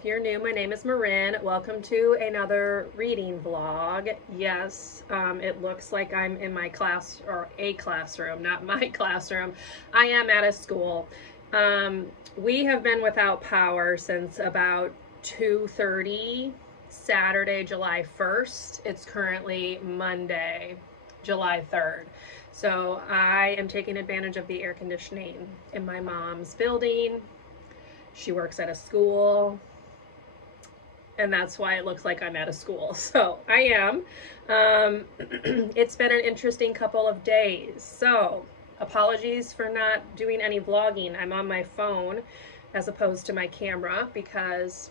If you're new, my name is Marin. Welcome to another reading vlog. Yes, it looks like I'm in my class, or a classroom, not my classroom. I am at a school. We have been without power since about 2:30 Saturday, July 1st. It's currently Monday, July 3rd. So I am taking advantage of the air conditioning in my mom's building. She works at a school, and that's why it looks like I'm at a school. So I am. It's been an interesting couple of days. So apologies for not doing any vlogging. I'm on my phone as opposed to my camera because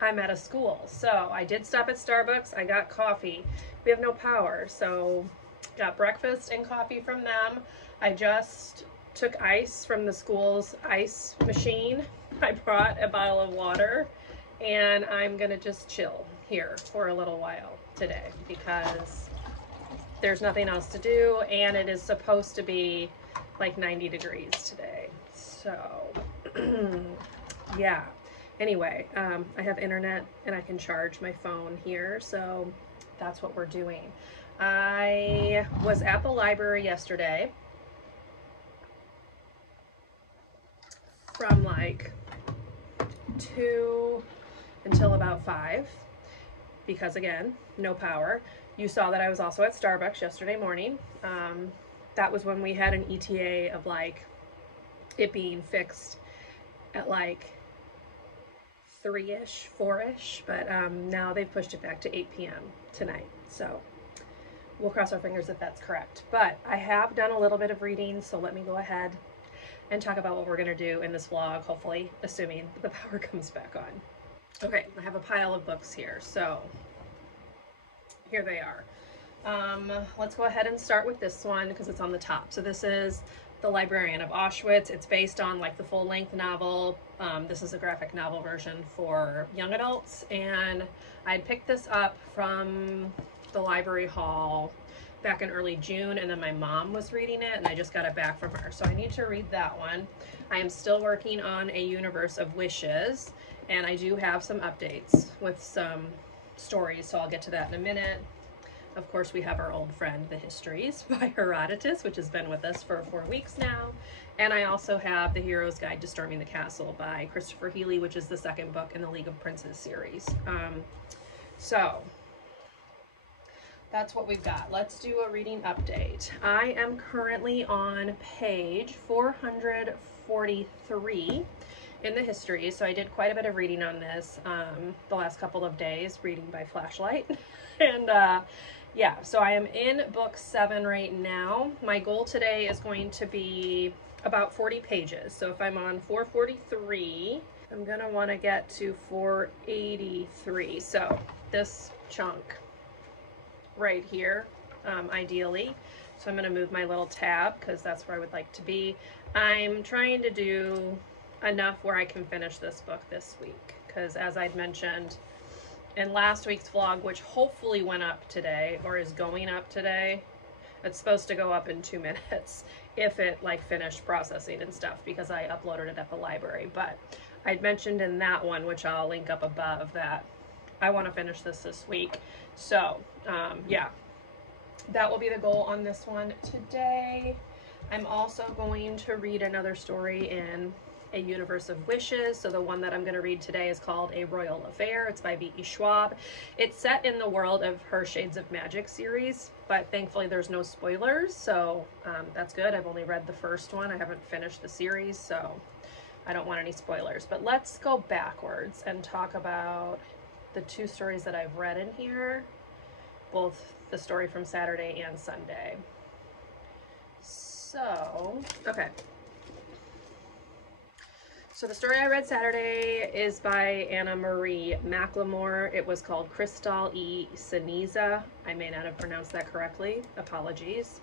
I'm at a school. So I did stop at Starbucks. I got coffee. We have no power, so got breakfast and coffee from them. I just took ice from the school's ice machine. I brought a bottle of water, and I'm gonna just chill here for a little while today because there's nothing else to do, and it is supposed to be like 90 degrees today. So yeah, anyway, I have internet and I can charge my phone here, so that's what we're doing. I was at the library yesterday from like 2 until about 5 because, again, no power. You saw that I was also at Starbucks yesterday morning. That was when we had an ETA of like it being fixed at like 3-ish, 4-ish, but now they've pushed it back to 8 p.m. tonight. So we'll cross our fingers that that's correct. But I have done a little bit of reading, so let me go ahead and talk about what we're gonna do in this vlog, hopefully, assuming the power comes back on. Okay, I have a pile of books here, so here they are. Let's go ahead and start with this one because it's on the top. So this is The Librarian of Auschwitz. It's based on like the full-length novel. This is a graphic novel version for young adults, and I picked this up from the library hall back in early June, and then my mom was reading it and I just got it back from her, so I need to read that one. I am still working on A Universe of Wishes, and I do have some updates with some stories, so I'll get to that in a minute. Of course, we have our old friend, The Histories by Herodotus, which has been with us for 4 weeks now. And I also have The Hero's Guide to Storming the Castle by Christopher Healy, which is the second book in the League of Princes series. So that's what we've got. Let's do a reading update. I am currently on page 443 in the Histories, so I did quite a bit of reading on this the last couple of days, reading by flashlight. And yeah, so I am in book 7 right now. My goal today is going to be about 40 pages. So if I'm on 443, I'm gonna want to get to 483. So this chunk right here, ideally. So I'm going to move my little tab because that's where I would like to be. I'm trying to do enough where I can finish this book this week because, as I'd mentioned in last week's vlog, which hopefully went up today or is going up today, it's supposed to go up in 2 minutes if it like finished processing and stuff because I uploaded it at the library. But I'd mentioned in that one, which I'll link up above, that I want to finish this week. So yeah, that will be the goal on this one today. I'm also going to read another story in A Universe of Wishes. So the one that I'm going to read today is called A Royal Affair. It's by B.E. Schwab. It's set in the world of her Shades of Magic series, but thankfully there's no spoilers, so that's good. I've only read the first one. I haven't finished the series, so I don't want any spoilers. But let's go backwards and talk about the 2 stories that I've read in here, both the story from Saturday and Sunday. So, okay. So the story I read Saturday is by Anna Marie McLemore. It was called Crystal E. Ceniza. I may not have pronounced that correctly. Apologies.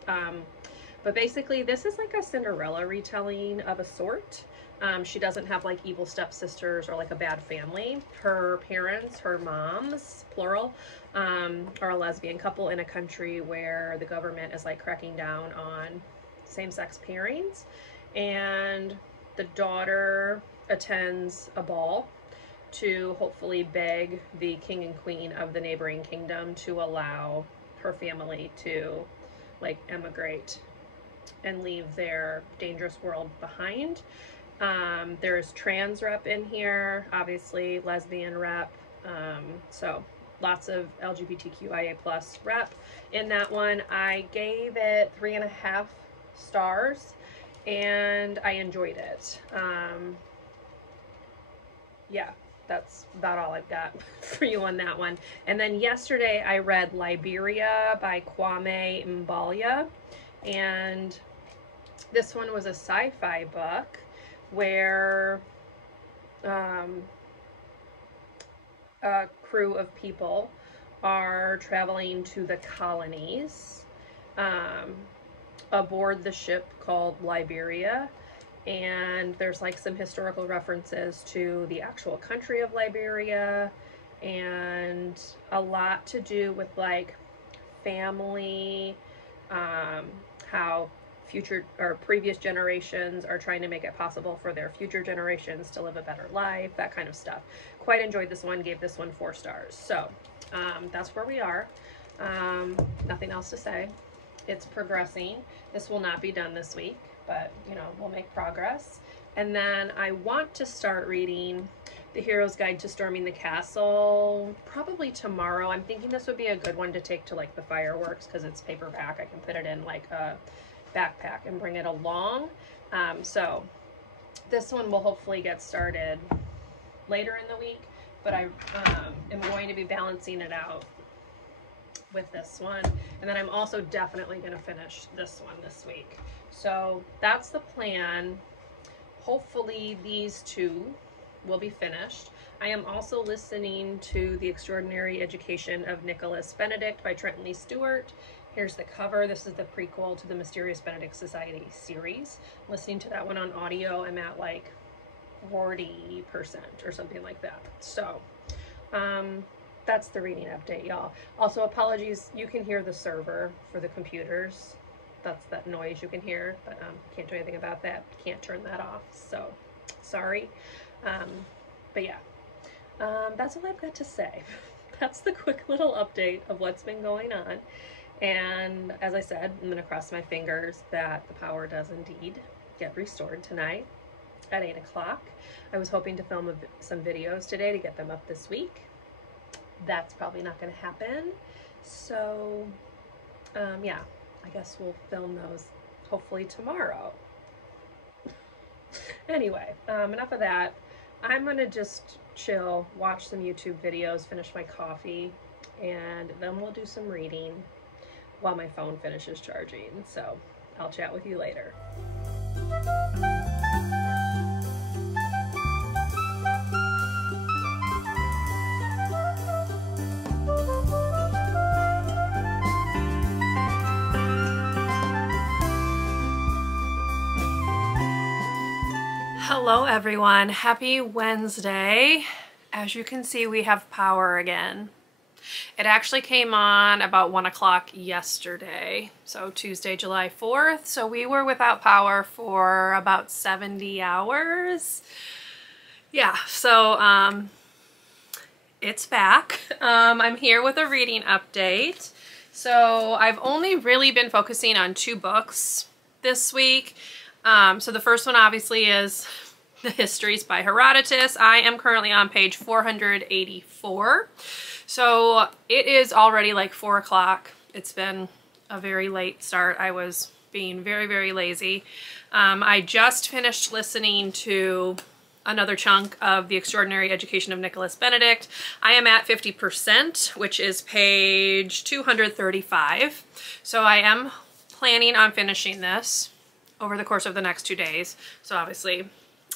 But basically, this is like a Cinderella retelling of a sort. She doesn't have like evil stepsisters or like a bad family. Her parents, her moms, plural, are a lesbian couple in a country where the government is like cracking down on same-sex pairings. And the daughter attends a ball to hopefully beg the king and queen of the neighboring kingdom to allow her family to like emigrate and leave their dangerous world behind. There's trans rep in here, obviously lesbian rep, so lots of LGBTQIA plus rep in that one. I gave it 3.5 stars and I enjoyed it. Yeah, that's about all I've got for you on that one. And then yesterday I read Liberia by Kwame Mbalia, and this one was a sci-fi book where a crew of people are traveling to the colonies aboard the ship called Liberia, and there's like some historical references to the actual country of Liberia and a lot to do with like family, how future or previous generations are trying to make it possible for their future generations to live a better life, that kind of stuff. Quite enjoyed this one, gave this one 4 stars. So that's where we are. Nothing else to say. It's progressing. This will not be done this week, but you know, we'll make progress. And then I want to start reading The Hero's Guide to Storming the Castle probably tomorrow. I'm thinking this would be a good one to take to like the fireworks because it's paperback. I can put it in like a backpack and bring it along. So this one will hopefully get started later in the week, but I am going to be balancing it out with this one. And then I'm also definitely going to finish this one this week. So that's the plan. Hopefully these 2 will be finished. I am also listening to The Extraordinary Education of Nicholas Benedict by Trenton Stewart. Here's the cover. This is the prequel to the Mysterious Benedict Society series. Listening to that one on audio, I'm at like 40% or something like that. So that's the reading update, y'all. Also, apologies, you can hear the server for the computers. That's that noise you can hear, but can't do anything about that. Can't turn that off, so sorry. But yeah, that's all I've got to say. That's the quick little update of what's been going on. And as I said, I'm going to cross my fingers that the power does indeed get restored tonight at 8 o'clock. I was hoping to film some videos today to get them up this week. That's probably not going to happen. So, yeah, I guess we'll film those hopefully tomorrow. Anyway, enough of that. I'm going to just chill, watch some YouTube videos, finish my coffee, and then we'll do some reading while my phone finishes charging. So I'll chat with you later. Hello everyone, happy Wednesday. As you can see, we have power again. It actually came on about 1 o'clock yesterday, so Tuesday, July 4th. So we were without power for about 70 hours. Yeah, so it's back. I'm here with a reading update. So I've only really been focusing on 2 books this week. So the first one obviously is the Histories by Herodotus. I am currently on page 484. So it is already like 4 o'clock. It's been a very late start. I was being very, very lazy. I just finished listening to another chunk of The Extraordinary Education of Nicholas Benedict. I am at 50%, which is page 235. So I am planning on finishing this over the course of the next 2 days. So obviously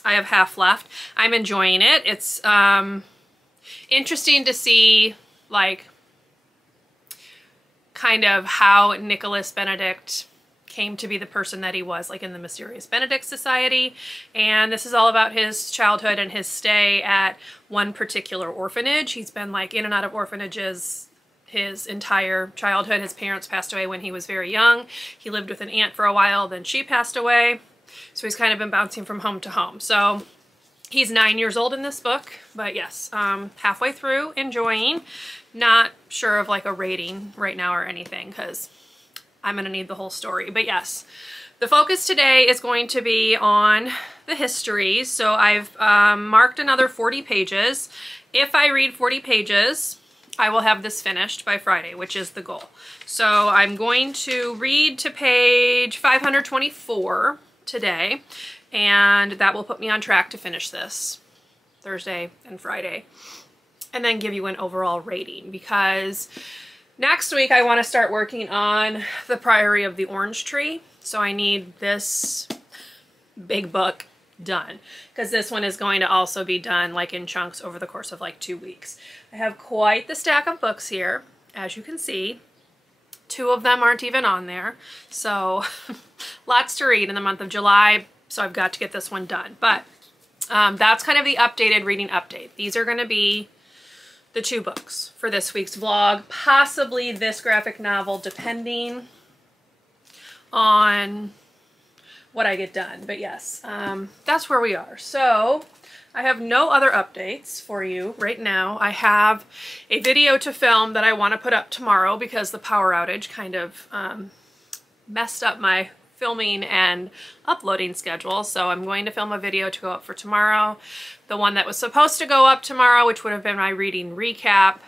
I have half left. I'm enjoying it. It's interesting to see like kind of how Nicholas Benedict came to be the person that he was, like in the Mysterious Benedict Society. And this is all about his childhood and his stay at one particular orphanage. He's been like in and out of orphanages his entire childhood. His parents passed away when he was very young. He lived with an aunt for a while, then she passed away. So he's kind of been bouncing from home to home. So He's 9 years old in this book, but yes, halfway through, enjoying. Not sure of like a rating right now or anything because I'm going to need the whole story. But yes, the focus today is going to be on the histories. So I've marked another 40 pages. If I read 40 pages, I will have this finished by Friday, which is the goal. So I'm going to read to page 524 today, and that will put me on track to finish this Thursday and Friday, and then give you an overall rating, because next week I want to start working on the Priory of the Orange Tree. So I need this big book done, because this one is going to also be done like in chunks over the course of like 2 weeks. I have quite the stack of books here, as you can see. 2 of them aren't even on there, so lots to read in the month of July, so I've got to get this one done. But that's kind of the updated reading update. These are going to be the 2 books for this week's vlog, possibly this graphic novel, depending on what I get done. But yes, that's where we are. So I have no other updates for you right now. I have a video to film that I want to put up tomorrow because the power outage kind of messed up my filming and uploading schedule. So I'm going to film a video to go up for tomorrow. The one that was supposed to go up tomorrow, which would have been my reading recap,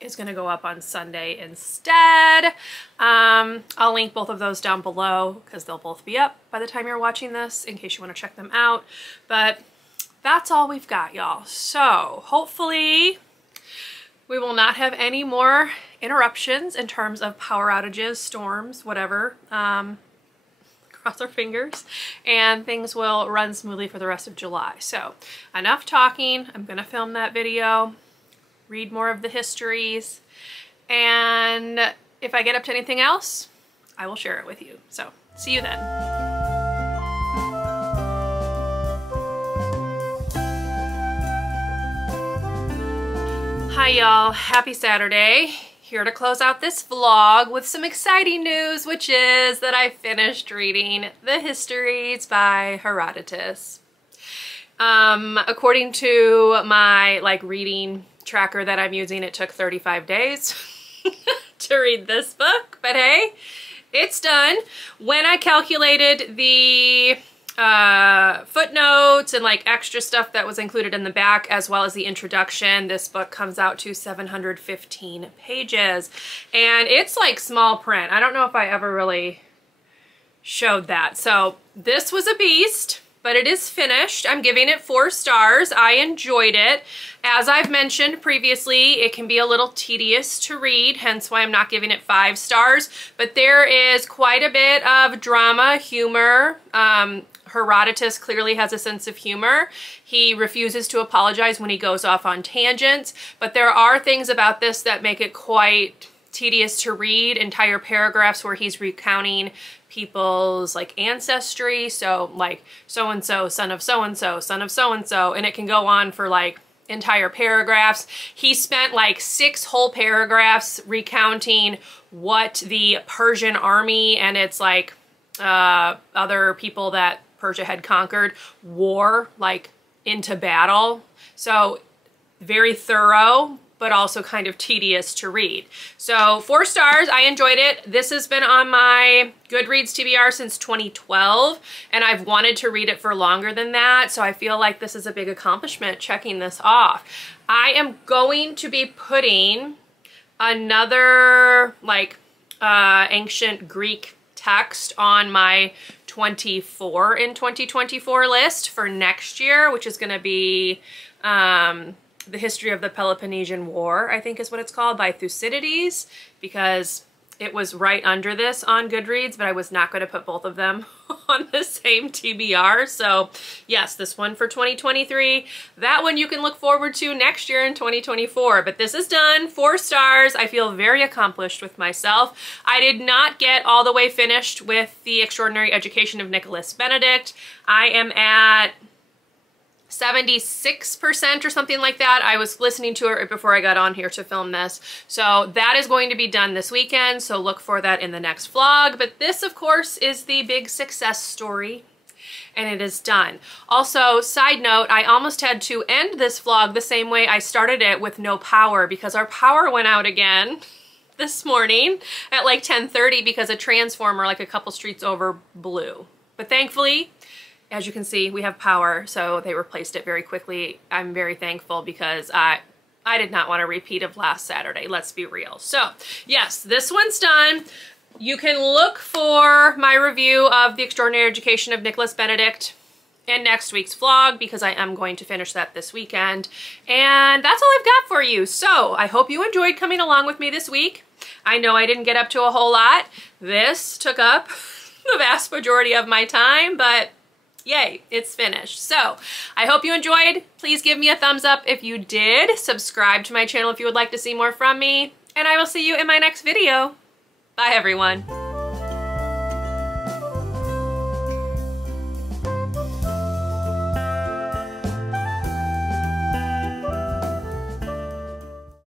is going to go up on Sunday instead. I'll link both of those down below because they'll both be up by the time you're watching this in case you want to check them out. But that's all we've got, y'all. So hopefully we will not have any more interruptions in terms of power outages, storms, whatever. Cross our fingers, and things will run smoothly for the rest of July. So enough talking. I'm going to film that video, read more of the histories, and if I get up to anything else, I will share it with you. So see you then. Hi y'all, happy Saturday. Here to close out this vlog with some exciting news, which is that I finished reading the Histories by Herodotus. According to my reading tracker that I'm using, it took 35 days to read this book, but hey, it's done. When I calculated the footnotes and extra stuff that was included in the back, as well as the introduction, this book comes out to 715 pages, and it's small print. I don't know if I ever really showed that. So this was a beast, but it is finished. I'm giving it 4 stars. I enjoyed it. As I've mentioned previously, it can be a little tedious to read, hence why I'm not giving it 5 stars, but there is quite a bit of drama, humor. Herodotus clearly has a sense of humor. He refuses to apologize when he goes off on tangents, but there are things about this that make it quite tedious to read. Entire paragraphs where he's recounting people's ancestry. So so-and-so, son of so-and-so, son of so-and-so, and it can go on for entire paragraphs. He spent 6 whole paragraphs recounting what the Persian army and its other people that Persia had conquered wore into battle. So very thorough, but also kind of tedious to read. So 4 stars, I enjoyed it. This has been on my Goodreads TBR since 2012, and I've wanted to read it for longer than that, so I feel like this is a big accomplishment checking this off. I am going to be putting another ancient Greek text on my 24 in 2024 list for next year, which is going to be the History of the Peloponnesian War, I think is what it's called, by Thucydides, because it was right under this on Goodreads, but I was not going to put both of them on the same TBR. So yes, this one for 2023. That one you can look forward to next year in 2024. But this is done, 4 stars. I feel very accomplished with myself. I did not get all the way finished with The Extraordinary Education of Nicholas Benedict. I am at 76% or something like that. I was listening to it right before I got on here to film this. So that is going to be done this weekend, so look for that in the next vlog. But this, of course, is the big success story. and it is done. Also, side note, I almost had to end this vlog the same way I started it, with no power, because our power went out again this morning at like 10:30 because a transformer like a couple streets over blew. But thankfully, as you can see, we have power, so they replaced it very quickly. I'm very thankful because I did not want a repeat of last Saturday, let's be real. So yes, this one's done. You can look for my review of The Extraordinary Education of Nicholas Benedict in next week's vlog, because I am going to finish that this weekend. And that's all I've got for you. So I hope you enjoyed coming along with me this week. I know I didn't get up to a whole lot. This took up the vast majority of my time, but yay, it's finished. So I hope you enjoyed. Please give me a thumbs up if you did. Subscribe to my channel if you would like to see more from me. And I will see you in my next video. Bye, everyone.